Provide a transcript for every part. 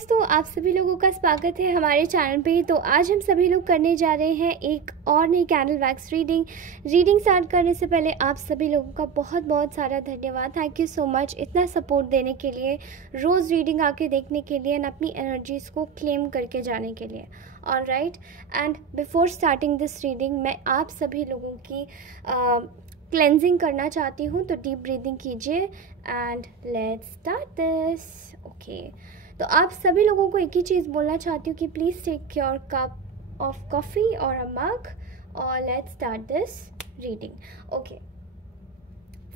दोस्तों, आप सभी लोगों का स्वागत है हमारे चैनल पे। तो आज हम सभी लोग करने जा रहे हैं एक और नई कैंडल वैक्स रीडिंग स्टार्ट करने से पहले आप सभी लोगों का बहुत बहुत सारा धन्यवाद। थैंक यू सो मच इतना सपोर्ट देने के लिए, रोज़ रीडिंग आके देखने के लिए, अपनी एनर्जीज़ को क्लेम करके जाने के लिए। All right, and before starting this reading मैं आप सभी लोगों की क्लेंजिंग करना चाहती हूँ। तो डीप ब्रीदिंग कीजिए and let's start this. Okay, तो आप सभी लोगों को एक ही चीज़ बोलना चाहती हूँ कि please take your cup of coffee और अ मग और let's start this reading. Okay,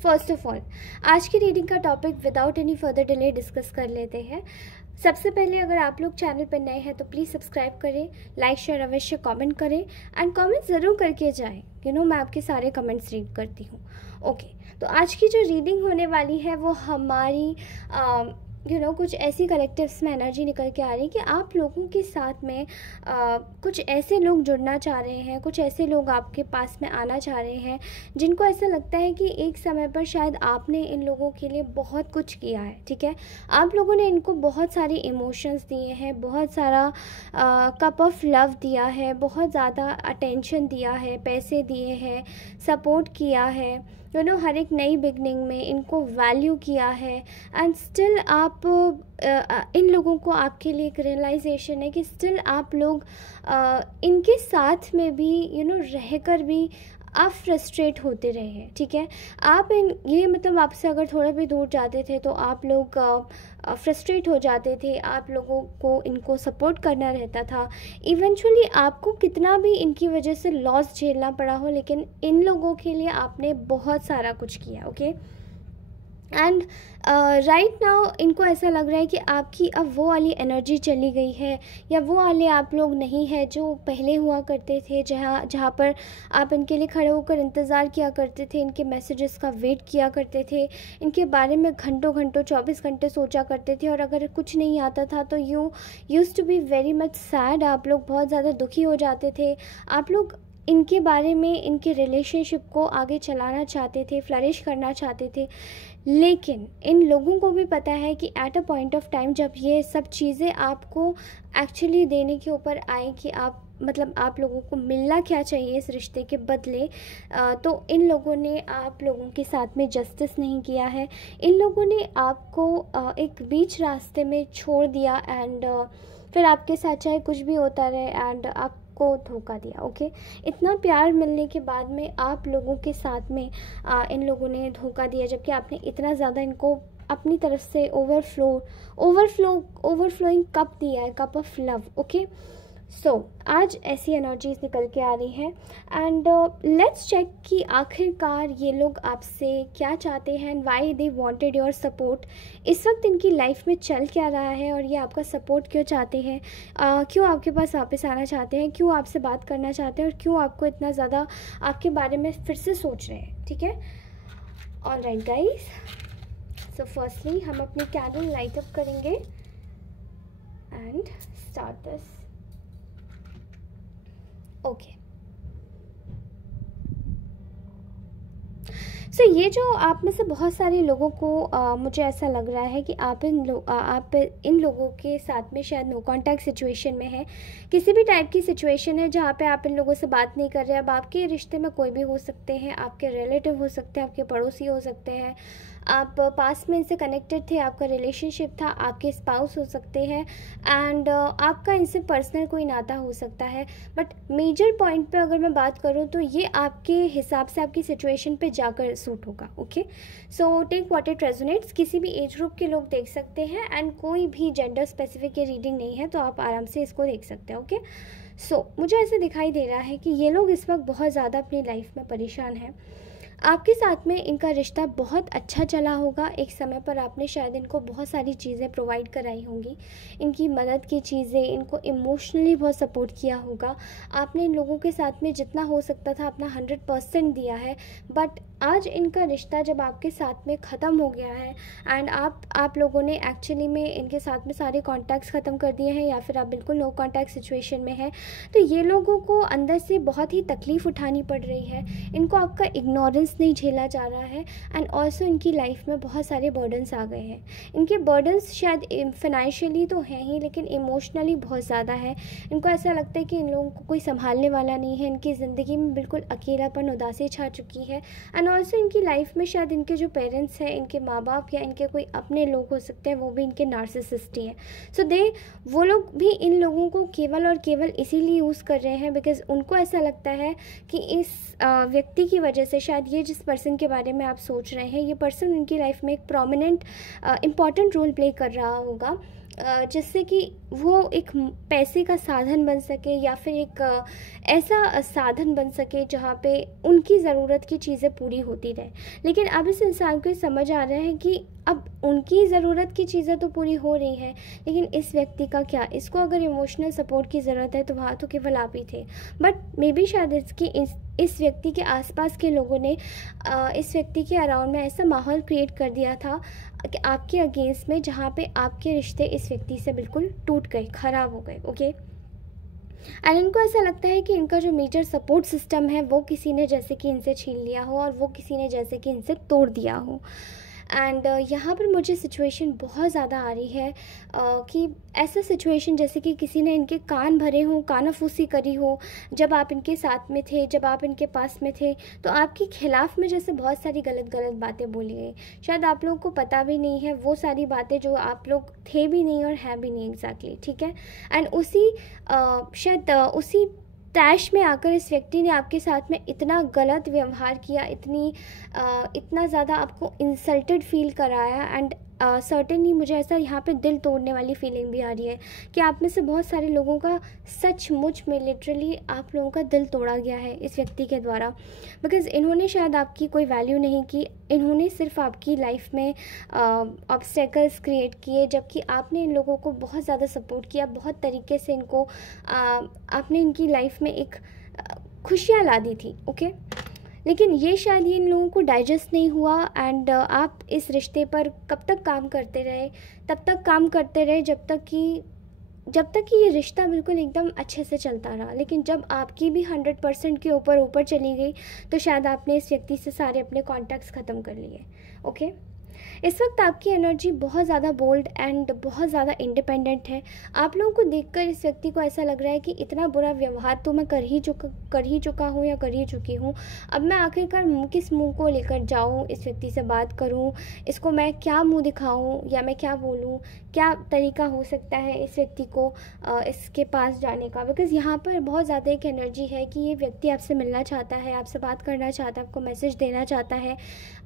first of all आज की रीडिंग का topic without any further delay discuss कर लेते हैं। सबसे पहले अगर आप लोग चैनल पर नए हैं तो प्लीज़ सब्सक्राइब करें, लाइक शेयर अवश्य कमेंट करें एंड कमेंट ज़रूर करके जाएं। मैं आपके सारे कमेंट्स रीड करती हूँ। ओके, तो आज की जो रीडिंग होने वाली है वो हमारी कुछ ऐसी कलेक्टिव्स में एनर्जी निकल के आ रही है कि आप लोगों के साथ में कुछ ऐसे लोग जुड़ना चाह रहे हैं, कुछ ऐसे लोग आपके पास में आना चाह रहे हैं जिनको ऐसा लगता है कि एक समय पर शायद आपने इन लोगों के लिए बहुत कुछ किया है। ठीक है, आप लोगों ने इनको बहुत सारे इमोशंस दिए हैं, बहुत सारा कप ऑफ लव दिया है, बहुत ज़्यादा अटेंशन दिया है, पैसे दिए हैं, सपोर्ट किया है, हर एक नई बिगनिंग में इनको वैल्यू किया है। एंड स्टिल आप इन लोगों को, आपके लिए एक रियलाइजेशन है कि स्टिल आप लोग इनके साथ में भी रहकर भी आप फ्रस्ट्रेट होते रहे हैं। ठीक है, आप आपसे अगर थोड़ा भी दूर जाते थे तो आप लोग फ्रस्ट्रेट हो जाते थे, आप लोगों को इनको सपोर्ट करना रहता था। इवेंचुअली आपको कितना भी इनकी वजह से लॉस झेलना पड़ा हो, लेकिन इन लोगों के लिए आपने बहुत सारा कुछ किया। ओके, एंड राइट नाउ इनको ऐसा लग रहा है कि आपकी अब वो वाली एनर्जी चली गई है, या वो वाले आप लोग नहीं है जो पहले हुआ करते थे, जहाँ पर आप इनके लिए खड़े होकर इंतज़ार किया करते थे, इनके मैसेजेस का वेट किया करते थे, इनके बारे में घंटों 24 घंटे सोचा करते थे, और अगर कुछ नहीं आता था तो you used to be very much sad. आप लोग बहुत ज़्यादा दुखी हो जाते थे। आप लोग इनके बारे में, इनके रिलेशनशिप को आगे चलाना चाहते थे, फ्लरिश करना चाहते थे, लेकिन इन लोगों को भी पता है कि at a point of time जब ये सब चीज़ें आपको एक्चुअली देने के ऊपर आए कि आप लोगों को मिलना क्या चाहिए इस रिश्ते के बदले, तो इन लोगों ने आप लोगों के साथ में जस्टिस नहीं किया है। इन लोगों ने आपको एक बीच रास्ते में छोड़ दिया एंड फिर आपके साथ चाहे कुछ भी होता रहे एंड आपको धोखा दिया। ओके, इतना प्यार मिलने के बाद में आप लोगों के साथ में इन लोगों ने धोखा दिया, जबकि आपने इतना ज़्यादा इनको अपनी तरफ से ओवरफ्लोइंग कप दिया है, कप ऑफ लव। ओके, सो आज ऐसी एनर्जीज निकल के आ रही हैं एंड लेट्स चेक कि आखिरकार ये लोग आपसे क्या चाहते हैं and why they wanted your support. इस वक्त इनकी लाइफ में चल क्या रहा है और ये आपका सपोर्ट क्यों चाहते हैं, क्यों आपके पास वापस आना चाहते हैं, क्यों आपसे बात करना चाहते हैं और क्यों आपको इतना ज़्यादा आपके बारे में फिर से सोच रहे हैं। ठीक है, all right guys, so firstly हम अपनी कैंडल लाइट अप करेंगे एंड स्टार्ट दिस। ओके, सो ये जो आप में से बहुत सारे लोगों को मुझे ऐसा लग रहा है कि आप इन लोगों के साथ में शायद नो कांटेक्ट सिचुएशन में है, किसी भी टाइप की सिचुएशन है जहाँ पे आप इन लोगों से बात नहीं कर रहे। अब आपके रिश्ते में कोई भी हो सकते हैं, आपके रिलेटिव हो सकते हैं, आपके पड़ोसी हो सकते हैं, आप पास में इनसे कनेक्टेड थे, आपका रिलेशनशिप था, आपके स्पाउस हो सकते हैं एंड आपका इनसे पर्सनल कोई नाता हो सकता है। बट मेजर पॉइंट पे अगर मैं बात करूँ तो ये आपके हिसाब से आपकी सिचुएशन पे जाकर सूट होगा। Okay, so take what it resonates. किसी भी एज ग्रुप के लोग देख सकते हैं एंड कोई भी जेंडर स्पेसिफिक ये रीडिंग नहीं है, तो आप आराम से इसको देख सकते हैं। ओके, सो मुझे ऐसे दिखाई दे रहा है कि ये लोग इस वक्त बहुत ज़्यादा अपनी लाइफ में परेशान हैं। आपके साथ में इनका रिश्ता बहुत अच्छा चला होगा, एक समय पर आपने शायद इनको बहुत सारी चीज़ें प्रोवाइड कराई होंगी, इनकी मदद की चीज़ें, इनको इमोशनली बहुत सपोर्ट किया होगा। आपने इन लोगों के साथ में जितना हो सकता था अपना 100% दिया है, बट आज इनका रिश्ता जब आपके साथ में ख़त्म हो गया है एंड आप लोगों ने एक्चुअली में इनके साथ में सारे कॉन्टैक्ट्स ख़त्म कर दिए हैं या फिर आप बिल्कुल नो कॉन्टैक्ट सिचुएशन में हैं, तो ये लोगों को अंदर से बहुत ही तकलीफ़ उठानी पड़ रही है। इनको आपका इग्नोरेंस नहीं झेला जा रहा है एंड ऑल्सो इनकी लाइफ में बहुत सारे बर्डन्स आ गए हैं। इनके बर्डन्स शायद फाइनेंशियली तो हैं ही, लेकिन इमोशनली बहुत ज़्यादा है। इनको ऐसा लगता है कि इन लोगों को कोई संभालने वाला नहीं है। इनकी ज़िंदगी में बिल्कुल अकेलापन, उदासी छा चुकी है एंड ऑल्सो इनकी लाइफ में शायद इनके जो पेरेंट्स हैं, इनके माँ बाप या इनके कोई अपने लोग हो सकते हैं, वो भी इनके नार्सिसिस्ट ही हैं। सो वो लोग भी इन लोगों को केवल और केवल इसीलिए यूज़ कर रहे हैं बिकॉज़ उनको ऐसा लगता है कि इस व्यक्ति की वजह से, शायद ये जिस पर्सन के बारे में आप सोच रहे हैं, ये पर्सन उनकी लाइफ में एक प्रोमिनेंट इम्पॉर्टेंट रोल प्ले कर रहा होगा, जिससे कि वो एक पैसे का साधन बन सके या फिर एक ऐसा साधन बन सके जहाँ पे उनकी ज़रूरत की चीज़ें पूरी होती रहे। लेकिन अब इस इंसान को समझ आ रहा है कि अब उनकी ज़रूरत की चीज़ें तो पूरी हो रही हैं, लेकिन इस व्यक्ति का क्या? इसको अगर इमोशनल सपोर्ट की ज़रूरत है तो वहाँ तो केवल आप ही थे। बट मे बी शायद इस व्यक्ति के आसपास के लोगों ने इस व्यक्ति के अराउंड में ऐसा माहौल क्रिएट कर दिया था कि आपके अगेंस्ट में, जहाँ पे आपके रिश्ते इस व्यक्ति से बिल्कुल टूट गए, ख़राब हो गए। ओके, एंड इनको ऐसा लगता है कि इनका जो मेजर सपोर्ट सिस्टम है वो किसी ने जैसे कि इनसे छीन लिया हो और वो किसी ने जैसे कि इनसे तोड़ दिया हो। एंड यहाँ पर मुझे सिचुएशन बहुत ज़्यादा आ रही है कि ऐसा सिचुएशन जैसे कि किसी ने इनके कान भरे हों, कानाफूसी करी हो जब आप इनके साथ में थे, जब आप इनके पास में थे, तो आपके खिलाफ़ में जैसे बहुत सारी गलत बातें बोली गई। शायद आप लोगों को पता भी नहीं है वो सारी बातें जो आप लोग थे भी नहीं और हैं भी नहीं एग्जैक्टली, ठीक है। एंड उसी तैश में आकर इस व्यक्ति ने आपके साथ में इतना गलत व्यवहार किया, इतना ज़्यादा आपको इंसल्टेड फील कराया एंड सर्टेनली मुझे ऐसा यहाँ पे दिल तोड़ने वाली फीलिंग भी आ रही है कि आप में से बहुत सारे लोगों का सचमुच में लिटरली आप लोगों का दिल तोड़ा गया है इस व्यक्ति के द्वारा, बिकॉज़ इन्होंने शायद आपकी कोई वैल्यू नहीं की। इन्होंने सिर्फ आपकी लाइफ में ऑब्स्टेकल्स क्रिएट किए, जबकि आपने इन लोगों को बहुत ज़्यादा सपोर्ट किया, बहुत तरीके से इनको आपने इनकी लाइफ में एक खुशियाँ ला दी थी। ओके, लेकिन ये शायद इन लोगों को डाइजेस्ट नहीं हुआ एंड आप इस रिश्ते पर कब तक काम करते रहे, तब तक काम करते रहे जब तक कि ये रिश्ता बिल्कुल एकदम अच्छे से चलता रहा। लेकिन जब आपकी भी 100% के ऊपर चली गई तो शायद आपने इस व्यक्ति से सारे अपने कॉन्टैक्ट्स ख़त्म कर लिए। ओके, इस वक्त आपकी एनर्जी बहुत ज़्यादा बोल्ड एंड बहुत ज़्यादा इंडिपेंडेंट है। आप लोगों को देखकर इस व्यक्ति को ऐसा लग रहा है कि इतना बुरा व्यवहार तो मैं कर ही चुका हूँ या कर ही चुकी हूँ। अब मैं आखिरकार किस मुंह को लेकर जाऊँ, इस व्यक्ति से बात करूँ, इसको मैं क्या मुंह दिखाऊँ या मैं क्या बोलूँ, क्या तरीका हो सकता है इस व्यक्ति को इसके पास जाने का। बिकॉज़ यहाँ पर बहुत ज़्यादा एक एनर्जी है कि ये व्यक्ति आपसे मिलना चाहता है, आपसे बात करना चाहता है, आपको मैसेज देना चाहता है,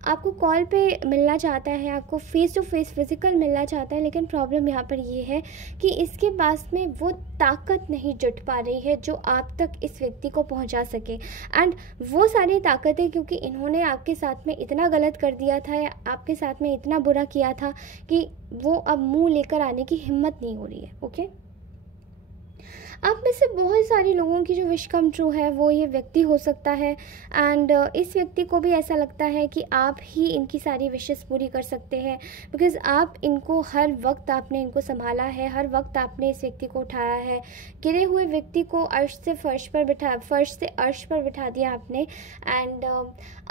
आपको कॉल पे मिलना चाहता है, आपको फेस टू फेस फिज़िकल मिलना चाहता है। लेकिन प्रॉब्लम यहाँ पर ये है कि इसके पास में वो ताकत नहीं जुट पा रही है जो आप तक इस व्यक्ति को पहुँचा सके। एंड वो सारी ताकतें, क्योंकि इन्होंने आपके साथ में इतना गलत कर दिया था या आपके साथ में इतना बुरा किया था कि वो अब मुंह लेकर आने की हिम्मत नहीं हो रही है। ओके, आप में से बहुत सारे लोगों की जो विश कम ट्रू है वो ये व्यक्ति हो सकता है एंड इस व्यक्ति को भी ऐसा लगता है कि आप ही इनकी सारी विशेस पूरी कर सकते हैं, बिकॉज़ आप इनको हर वक्त आपने इनको संभाला है, हर वक्त आपने इस व्यक्ति को उठाया है। गिरे हुए व्यक्ति को फर्श से अर्श पर बिठा दिया आपने। एंड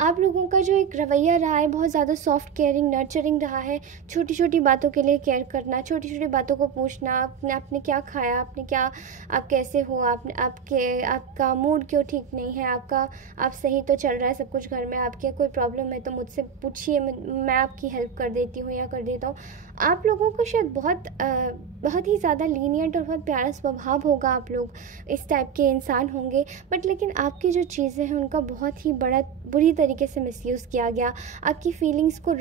आप लोगों का जो एक रवैया रहा है बहुत ज़्यादा सॉफ्ट, केयरिंग, नर्चरिंग रहा है। छोटी छोटी बातों के लिए केयर करना, छोटी छोटी बातों को पूछना, आपने क्या खाया, आप कैसे हो, आपका मूड क्यों ठीक नहीं है, आप सही तो चल रहा है सब कुछ घर में, आपके कोई प्रॉब्लम है तो मुझसे पूछिए, मैं आपकी हेल्प कर देती हूँ या कर देता हूँ। आप लोगों को शायद बहुत ही ज़्यादा लीनियंट और बहुत प्यारा स्वभाव होगा, आप लोग इस टाइप के इंसान होंगे। बट लेकिन आपकी जो चीज़ें हैं उनका बहुत ही बुरी तरीके से मिसयूज़ किया गया। आपकी फीलिंग्स को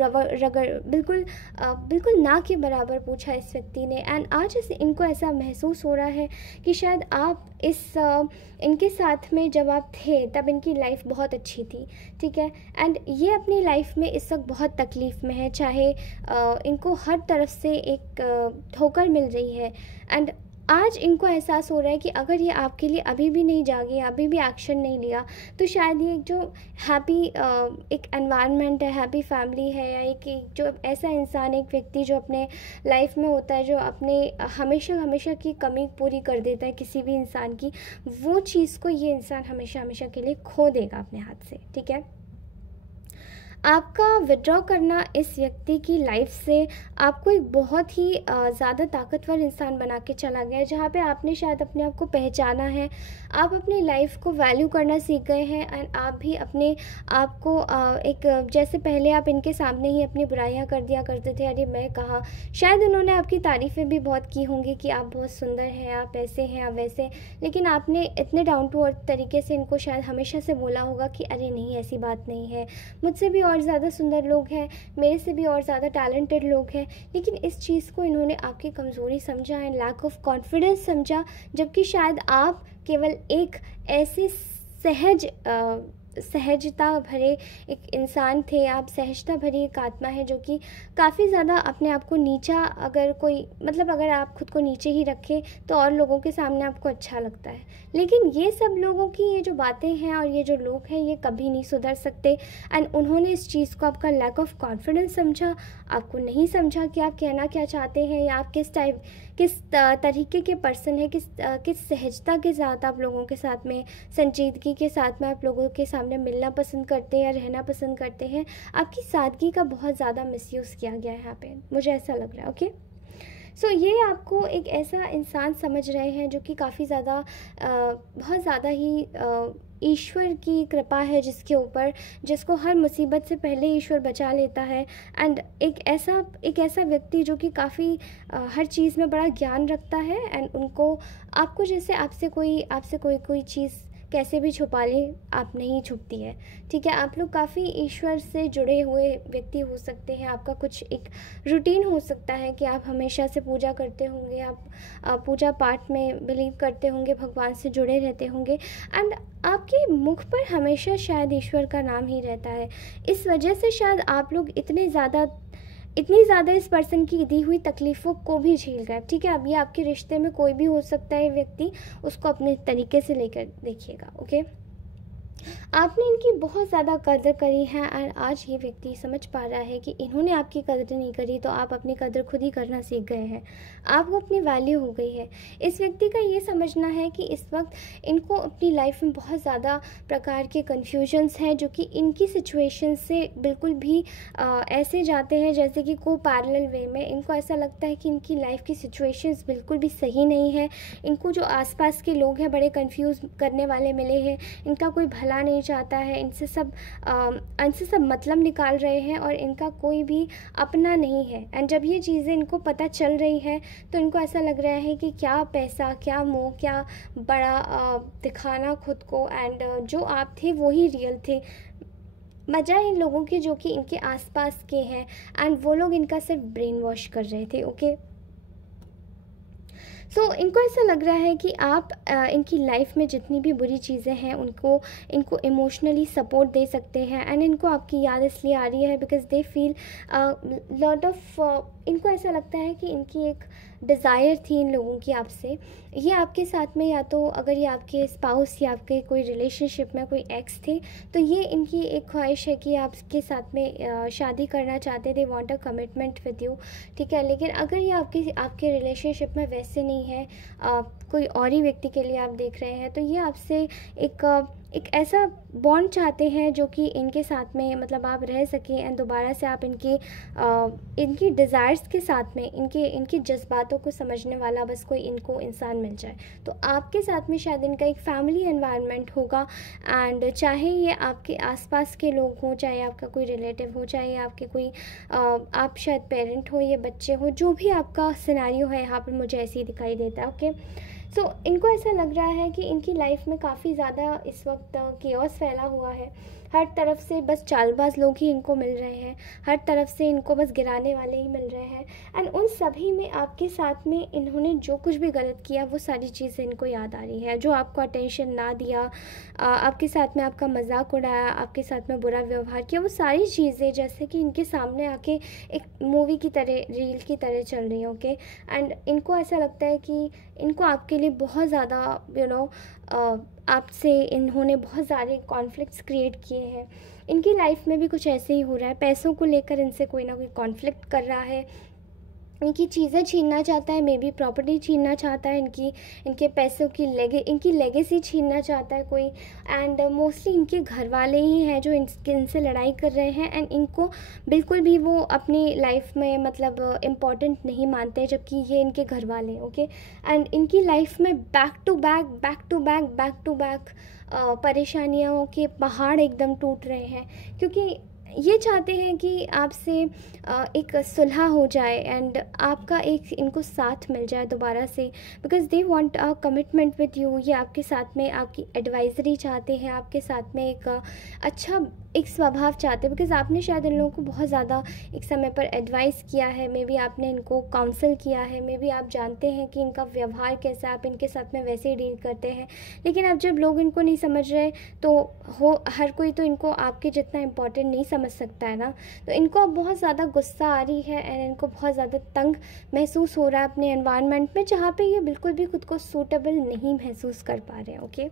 बिल्कुल ना के बराबर पूछा इस व्यक्ति ने। एंड आज इनको ऐसा महसूस हो रहा है कि शायद आप इनके साथ में जब आप थे तब इनकी लाइफ बहुत अच्छी थी, ठीक है। एंड ये अपनी लाइफ में इस वक्त बहुत तकलीफ़ में है, चाहे इनको हर तरफ से एक ठोकर मिल रही है। एंड आज इनको एहसास हो रहा है कि अगर ये आपके लिए अभी भी नहीं जागे, अभी भी एक्शन नहीं लिया, तो शायद ये एक जो हैप्पी एक एनवायरनमेंट है, हैप्पी फैमिली है, या एक जो ऐसा इंसान, एक व्यक्ति जो अपने लाइफ में होता है, जो अपने हमेशा हमेशा की कमी पूरी कर देता है किसी भी इंसान की, वो चीज़ को ये इंसान हमेशा हमेशा के लिए खो देगा अपने हाथ से। ठीक है, आपका विड्रॉ करना इस व्यक्ति की लाइफ से आपको एक बहुत ही ज़्यादा ताकतवर इंसान बना के चला गया है, जहाँ पे आपने शायद अपने आप को पहचाना है, आप अपनी लाइफ को वैल्यू करना सीख गए हैं, एंड आप भी अपने आप को एक जैसे पहले आप इनके सामने ही अपनी बुराइयां कर दिया करते थे, अरे मैं कहाँ, शायद उन्होंने आपकी तारीफ़ें भी बहुत की होंगी कि आप बहुत सुंदर हैं, आप ऐसे हैं, आप वैसे, लेकिन आपने इतने डाउन टू अर्थ तरीके से इनको शायद हमेशा से बोला होगा कि अरे नहीं, ऐसी बात नहीं है, मुझसे भी और ज़्यादा सुंदर लोग हैं, मेरे से भी और ज़्यादा टैलेंटेड लोग हैं। लेकिन इस चीज़ को इन्होंने आपकी कमज़ोरी समझा एंड लैक ऑफ कॉन्फिडेंस समझा, जबकि शायद आप केवल एक ऐसे सहजता भरे एक इंसान थे, आप सहजता भरी एक आत्मा है जो कि काफ़ी ज़्यादा अपने आप को नीचा, अगर कोई मतलब अगर आप खुद को नीचे ही रखें तो और लोगों के सामने आपको अच्छा लगता है। लेकिन ये सब लोगों की ये जो बातें हैं और ये जो लोग हैं, ये कभी नहीं सुधर सकते, एंड उन्होंने इस चीज़ को आपका लैक ऑफ कॉन्फिडेंस समझा, आपको नहीं समझा कि आप कहना क्या चाहते हैं, या आप किस तरीके के पर्सन है, किस सहजता के साथ आप लोगों के साथ में, संजीदगी के साथ में आप लोगों के सामने मिलना पसंद करते हैं या रहना पसंद करते हैं। आपकी सादगी का बहुत ज़्यादा मिसयूज़ किया गया है यहाँ पे, मुझे ऐसा लग रहा है। ओके, सो ये आपको एक ऐसा इंसान समझ रहे हैं जो कि काफ़ी ज़्यादा बहुत ज़्यादा ही ईश्वर की कृपा है जिसके ऊपर, जिसको हर मुसीबत से पहले ईश्वर बचा लेता है, एंड एक ऐसा व्यक्ति जो कि काफ़ी हर चीज़ में बड़ा ज्ञान रखता है, एंड उनको आपको जैसे आपसे कोई चीज़ कैसे भी छुपा ले, आप नहीं छुपती है। ठीक है, आप लोग काफ़ी ईश्वर से जुड़े हुए व्यक्ति हो सकते हैं, आपका कुछ एक रूटीन हो सकता है कि आप हमेशा से पूजा करते होंगे, आप पूजा पाठ में बिलीव करते होंगे, भगवान से जुड़े रहते होंगे, एंड आपके मुख पर हमेशा शायद ईश्वर का नाम ही रहता है। इस वजह से शायद आप लोग इतनी ज़्यादा इस पर्सन की दी हुई तकलीफ़ों को भी झेल गए। ठीक है, अब ये आपके रिश्ते में कोई भी हो सकता है व्यक्ति, उसको अपने तरीके से लेकर देखिएगा। ओके, आपने इनकी बहुत ज़्यादा कदर करी है, और आज ये व्यक्ति समझ पा रहा है कि इन्होंने आपकी कदर नहीं करी, तो आप अपनी कदर खुद ही करना सीख गए हैं, आपको अपनी वैल्यू हो गई है। इस व्यक्ति का ये समझना है कि इस वक्त इनको अपनी लाइफ में बहुत ज़्यादा प्रकार के कन्फ्यूजन्स हैं, जो कि इनकी सिचुएशन से बिल्कुल भी ऐसे जाते हैं जैसे कि को पैरेलल वे में। इनको ऐसा लगता है कि इनकी लाइफ की सिचुएशंस बिल्कुल भी सही नहीं है, इनको जो आसपास के लोग हैं बड़े कंफ्यूज करने वाले मिले हैं, इनका कोई भला नहीं चाहता है, इनसे सब मतलब निकाल रहे हैं, और इनका कोई भी अपना नहीं है। एंड जब ये चीज़ें इनको पता चल रही हैं, तो इनको ऐसा लग रहा है कि क्या पैसा, क्या मोह, क्या बड़ा दिखाना खुद को, एंड जो आप थे वो ही रियल थे, बजाय इन लोगों के जो कि इनके आसपास के हैं, एंड वो लोग इनका सिर्फ ब्रेन वॉश कर रहे थे। ओके, सो इनको ऐसा लग रहा है कि आप इनकी लाइफ में जितनी भी बुरी चीज़ें हैं इनको इमोशनली सपोर्ट दे सकते हैं, एंड इनको आपकी याद इसलिए आ रही है because they feel lot of, इनको ऐसा लगता है कि इनकी एक डिज़ायर थी इन लोगों की आपसे, ये आपके साथ में, या तो अगर ये आपके स्पाउस या आपके कोई रिलेशनशिप में कोई एक्स थे, तो ये इनकी एक ख्वाहिश है कि आपके साथ में शादी करना चाहते, they want a commitment with you. ठीक है, लेकिन अगर ये आपके रिलेशनशिप में वैसे नहीं है, कोई और ही व्यक्ति के लिए आप देख रहे हैं, तो ये आपसे एक ऐसा बॉन्ड चाहते हैं जो कि इनके साथ में मतलब आप रह सकें, एंड दोबारा से आप इनकी डिज़ायर्स के साथ में इनके जज्बातों को समझने वाला बस कोई इनको इंसान मिल जाए। तो आपके साथ में शायद इनका एक फैमिली एनवायरनमेंट होगा, एंड चाहे ये आपके आसपास के लोग हों, चाहे आपका कोई रिलेटिव हो, चाहे आपके कोई आप शायद पेरेंट हो या बच्चे हो, जो भी आपका सिनेरियो है यहाँ पर मुझे ऐसे ही दिखाई देता है। ओके, सो इनको ऐसा लग रहा है कि इनकी लाइफ में काफ़ी ज़्यादा इस वक्त केओस फैला हुआ है, हर तरफ से बस चालबाज लोग ही इनको मिल रहे हैं, हर तरफ से इनको बस गिराने वाले ही मिल रहे हैं। एंड उन सभी में आपके साथ में इन्होंने जो कुछ भी गलत किया वो सारी चीज़ें इनको याद आ रही है। जो आपको अटेंशन ना दिया, आपके साथ में आपका मजाक उड़ाया, आपके साथ में बुरा व्यवहार किया, वो सारी चीज़ें जैसे कि इनके सामने आके एक मूवी की तरह, रील की तरह चल रही है। ओके, एंड इनको ऐसा लगता है कि इनको आपके लिए बहुत ज़्यादा आपसे इन्होंने बहुत सारे कॉन्फ्लिक्ट्स क्रिएट किए हैं। इनकी लाइफ में भी कुछ ऐसे ही हो रहा है, पैसों को लेकर इनसे कोई ना कोई कॉन्फ्लिक्ट कर रहा है, इनकी चीज़ें छीनना चाहता है, मे बी प्रॉपर्टी छीनना चाहता है, इनके पैसों की इनकी लेगेसी छीनना चाहता है कोई। एंड मोस्टली इनके घर वाले ही हैं जो इनसे लड़ाई कर रहे हैं। एंड इनको बिल्कुल भी वो अपनी लाइफ में मतलब इम्पॉर्टेंट नहीं मानते हैं, जबकि ये इनके घर वाले हैं। ओके, एंड इनकी लाइफ में बैक टू बैक परेशानियों के पहाड़ एकदम टूट रहे हैं, क्योंकि ये चाहते हैं कि आपसे एक सुलह हो जाए एंड आपका एक इनको साथ मिल जाए दोबारा से, because they want a commitment with you. ये आपके साथ में आपकी एडवाइजरी चाहते हैं, आपके साथ में एक अच्छा एक स्वभाव चाहते हैं, बिकॉज आपने शायद इन लोगों को बहुत ज़्यादा एक समय पर एडवाइस किया है, मे बी आपने इनको काउंसल किया है, मे बी आप जानते हैं कि इनका व्यवहार कैसा है, आप इनके साथ में वैसे ही डील करते हैं। लेकिन अब जब लोग इनको नहीं समझ रहे तो हर कोई तो इनको आपके जितना इम्पोर्टेंट नहीं समझ सकता है ना। तो इनको अब बहुत ज़्यादा गुस्सा आ रही है एंड इनको बहुत ज़्यादा तंग महसूस हो रहा है अपने एनवायरनमेंट में, जहाँ पे ये बिल्कुल भी खुद को सूटेबल नहीं महसूस कर पा रहे हैं। ओके,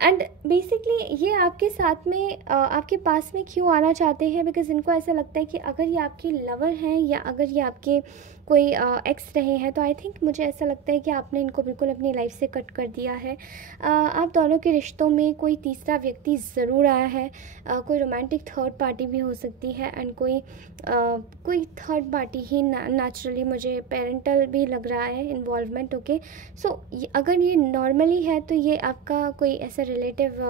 एंड बेसिकली ये आपके साथ में आपके पास में क्यों आना चाहते हैं, बिकॉज इनको ऐसा लगता है कि अगर ये आपके लवर हैं या अगर ये आपके कोई एक्स रहे हैं, तो आई थिंक मुझे ऐसा लगता है कि आपने इनको बिल्कुल अपनी लाइफ से कट कर दिया है। आप दोनों के रिश्तों में कोई तीसरा व्यक्ति ज़रूर आया है, कोई रोमांटिक थर्ड पार्टी भी हो सकती है एंड कोई थर्ड पार्टी ही नेचुरली मुझे पेरेंटल भी लग रहा है इन्वॉल्वमेंट। ओके, सो अगर ये नॉर्मली है तो ये आपका कोई ऐसा रिलेटिव,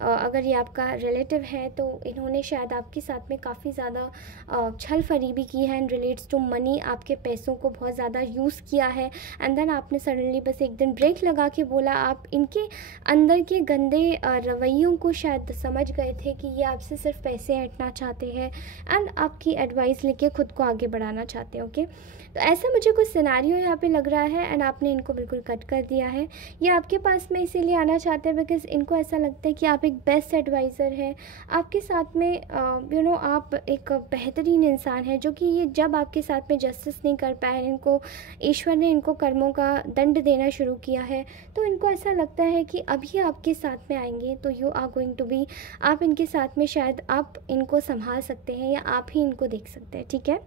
अगर ये आपका रिलेटिव है तो इन्होंने शायद आपके साथ में काफ़ी ज़्यादा छल फरीबी की है एंड रिलेट्स टू मनी, आपके पैसों को बहुत ज़्यादा यूज़ किया है। एंड देन आपने सडनली बस एक दिन ब्रेक लगा के बोला, आप इनके अंदर के गंदे रवैयों को शायद समझ गए थे कि ये आपसे सिर्फ पैसे ऐंठना चाहते हैं एंड आपकी एडवाइस लेके खुद को आगे बढ़ाना चाहते हैं। ओके, तो ऐसा मुझे कुछ सिनेरियो यहाँ पे लग रहा है एंड आपने इनको बिल्कुल कट कर दिया है। ये आपके पास में इसीलिए आना चाहते हैं बिकॉज इनको ऐसा लगता है कि आप एक बेस्ट एडवाइज़र हैं, आपके साथ में आप एक बेहतरीन इंसान हैं, जो कि ये जब आपके साथ में जस्टिस नहीं कर पाए, इनको ईश्वर ने इनको कर्मों का दंड देना शुरू किया है, तो इनको ऐसा लगता है कि अभी आपके साथ में आएंगे तो you are going to be, आप इनके साथ में शायद आप इनको संभाल सकते हैं या आप ही इनको देख सकते हैं। ठीक है,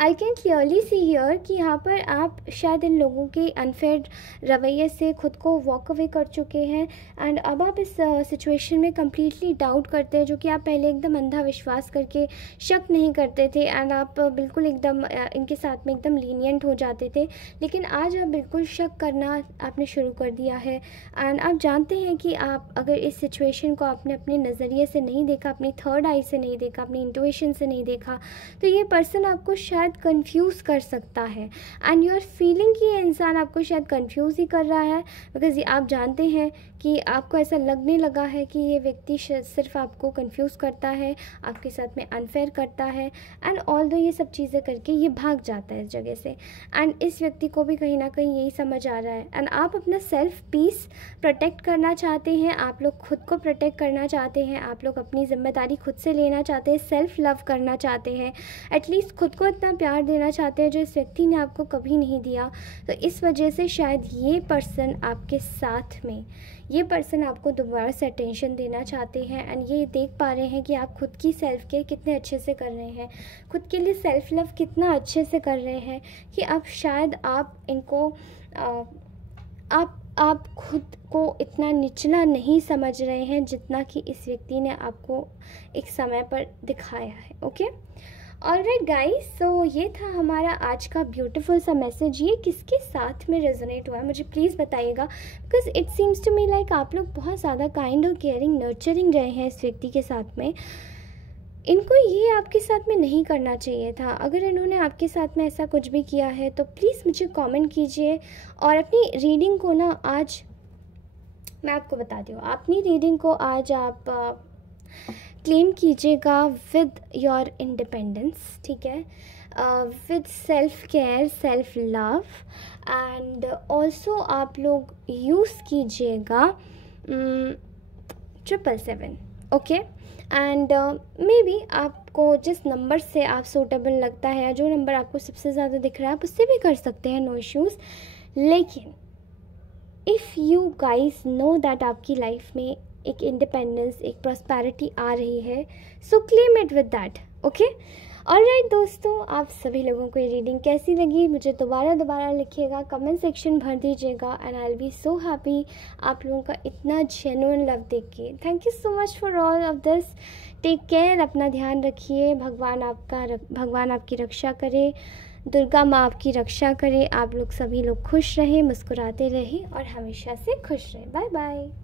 I can clearly see here कि यहाँ पर आप शायद इन लोगों के अनफेयर रवैये से खुद को वॉक अवे कर चुके हैं एंड अब आप इस सिचुएशन में कम्प्लीटली डाउट करते हैं, जो कि आप पहले एकदम अंधा विश्वास करके शक नहीं करते थे एंड आप बिल्कुल एकदम इनके साथ में एकदम लीनियंट हो जाते थे, लेकिन आज आप बिल्कुल शक करना आपने शुरू कर दिया है। एंड आप जानते हैं कि आप अगर इस सिचुएशन को आपने अपने नज़रिए से नहीं देखा, अपनी थर्ड आई से नहीं देखा, अपनी इंट्यूशन से नहीं देखा, तो ये पर्सन आपको शायद कंफ्यूज कर सकता है एंड यू आर फीलिंग कि ये इंसान आपको शायद कंफ्यूज ही कर रहा है, बिकॉज आप जानते हैं कि आपको ऐसा लगने लगा है कि ये व्यक्ति सिर्फ आपको कंफ्यूज करता है, आपके साथ में अनफेयर करता है एंड ऑल्दो ये सब चीज़ें करके ये भाग जाता है इस जगह से। एंड इस व्यक्ति को भी कहीं ना कहीं यही समझ आ रहा है एंड आप अपना सेल्फ पीस प्रोटेक्ट करना चाहते हैं, आप लोग खुद को प्रोटेक्ट करना चाहते हैं, आप लोग अपनी जिम्मेदारी खुद से लेना चाहते हैं, सेल्फ लव करना चाहते हैं, एटलीस्ट खुद को इतना प्यार देना चाहते हैं जो इस व्यक्ति ने आपको कभी नहीं दिया। तो इस वजह से शायद ये पर्सन आपके साथ में, ये पर्सन आपको दोबारा से अटेंशन देना चाहते हैं एंड ये देख पा रहे हैं कि आप खुद की सेल्फ केयर कितने अच्छे से कर रहे हैं, खुद के लिए सेल्फ लव कितना अच्छे से कर रहे हैं कि अब शायद आप इनको आप खुद को इतना निचला नहीं समझ रहे हैं जितना कि इस व्यक्ति ने आपको एक समय पर दिखाया है। ओके, ऑलराइट गाइस, सो ये था हमारा आज का ब्यूटीफुल सा मैसेज। ये किसके साथ में रेजोनेट हुआ है मुझे प्लीज़ बताइएगा, because it seems to me like आप लोग बहुत ज़्यादा काइंड और केयरिंग नर्चरिंग रहे हैं इस व्यक्ति के साथ में। इनको ये आपके साथ में नहीं करना चाहिए था। अगर इन्होंने आपके साथ में ऐसा कुछ भी किया है तो प्लीज़ मुझे कमेंट कीजिए और अपनी रीडिंग को ना आज मैं आपको बताती हूँ, अपनी रीडिंग को आज आप क्लेम कीजिएगा विद योर इंडिपेंडेंस, ठीक है, with self care, self love, and also आप लोग यूज़ कीजिएगा 777, ओके। एंड मे बी आपको जिस नंबर से आप सूटेबल लगता है या जो नंबर आपको सबसे ज़्यादा दिख रहा है आप उससे भी कर सकते हैं, नो इश्यूज़। लेकिन if you guys know that आपकी लाइफ में एक इंडिपेंडेंस, एक प्रॉस्पेरिटी आ रही है, सो claim it with that, okay. Alright दोस्तों, आप सभी लोगों को ये रीडिंग कैसी लगी मुझे दोबारा लिखिएगा, कमेंट सेक्शन भर दीजिएगा, and I will be so happy आप लोगों का इतना जेन्युइन लव देख के। Thank you so much for all of this. Take care, अपना ध्यान रखिए, भगवान आपकी रक्षा करे, दुर्गा माँ आपकी रक्षा करे, आप लोग सभी लोग खुश रहें, मुस्कुराते रहें और हमेशा से खुश रहें। Bye bye.